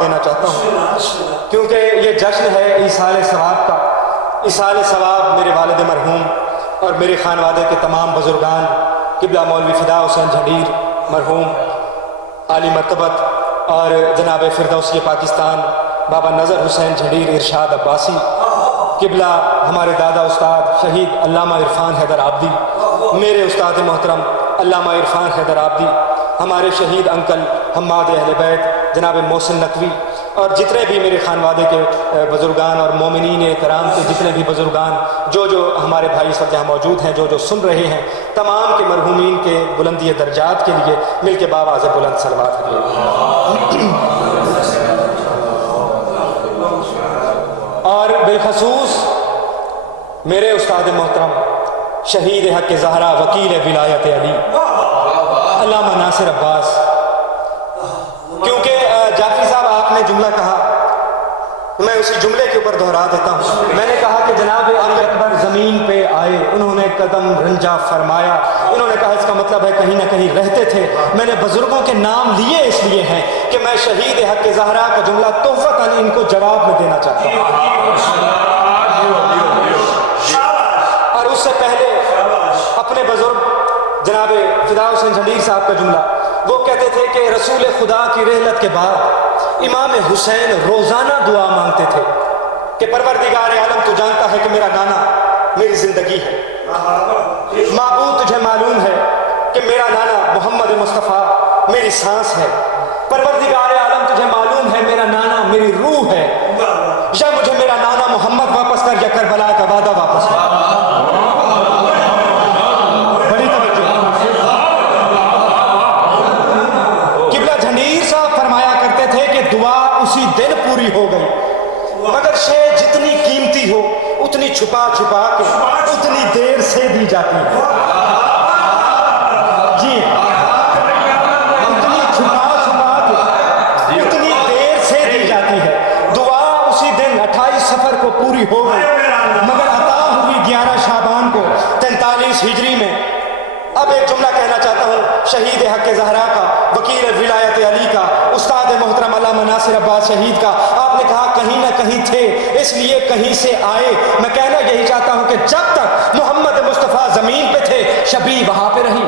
دینا چاہتا ہوں، کیونکہ یہ جشن ہے ایصال ثواب کا۔ ایصال ثواب میرے والد مرحوم اور میرے خانوادے کے تمام بزرگان، قبلہ مولوی فدا حسین جھنڈیر مرحوم، عالی مرتبت، اور جناب فردوسی پاکستان بابا نظر حسین جھنڈیر ارشاد عباسی، قبلہ ہمارے دادا استاد شہید علامہ عرفان حیدر عابدی، میرے استاد محترم علامہ عرفان حیدر عابدی، ہمارے شہید انکل حماد اہل بیت جناب محسن نقوی، اور جتنے بھی میرے خانوادے کے بزرگان اور مومنین کرام کے جتنے بھی بزرگان جو ہمارے بھائی سب جہاں موجود ہیں، جو سن رہے ہیں، تمام کے مرحومین کے بلندی درجات کے لیے مل کے بآواز بلند صلوات ہیں۔ اور بالخصوص میرے استاد محترم شہید حق زہرا وکیل ولایت علی علامہ ناصر عباس، کیونکہ جعفری صاحب آپ نے جملہ کہا، میں اسی جملے کے اوپر دہرا دیتا ہوں۔ میں نے کہا کہ جناب امیر اکبر زمین پہ آئے، انہوں نے قدم رنجا فرمایا، انہوں نے کہا اس کا مطلب ہے کہیں نہ کہیں رہتے تھے۔ میں نے بزرگوں کے نام لیے اس لیے ہیں کہ میں شہید حق زہرا کا جملہ تحفۃً ان کو جواب میں دینا چاہتا ہوں۔ اور اس سے پہلے اپنے بزرگ جناب فدا حسین جھنڈیر صاحب کا جملہ، وہ کہتے تھے کہ رسول خدا کی رحلت کے بعد امام حسین روزانہ دعا مانگتے تھے کہ پروردگار عالم تو جانتا ہے کہ میرا نانا میری زندگی ہے، معبود تجھے معلوم ہے کہ میرا نانا محمد مصطفیٰ میری سانس ہے، پروردگار عالم تجھے معلوم ہے میرا نانا میری روح ہے، یا مجھے میرا نانا محمد واپس کر یا کربلا کا وعدہ واپس کر۔ بڑی توجہ، قبلہ جھنڈیر صاحب فرمایا کرتے تھے کہ دعا اسی دن پوری ہو گئی، مگر شے جتنی قیمتی ہو اتنی چھپا چھپا کے اتنی دیر سے دی جاتی ہے۔ جی اتنی چھپا چھپا کے اتنی دیر سے دی جاتی ہے۔ دعا اسی دن 28 صفر کو پوری ہو گئی، مگر عطا ہوئی 11 شعبان کو 43 ہجری میں۔ اب ایک جملہ کہنا چاہتا ہوں شہید حق زہرا کا، وکیل ولایت علی کا، استاد محترم علامہ ناصر عباس شہید کا۔ آپ نے کہا کہیں نہ کہیں تھے اس لیے کہیں سے آئے۔ میں کہنا یہی چاہتا ہوں کہ جب تک محمد مصطفیٰ زمین پہ تھے شبیہ وہاں پہ رہی۔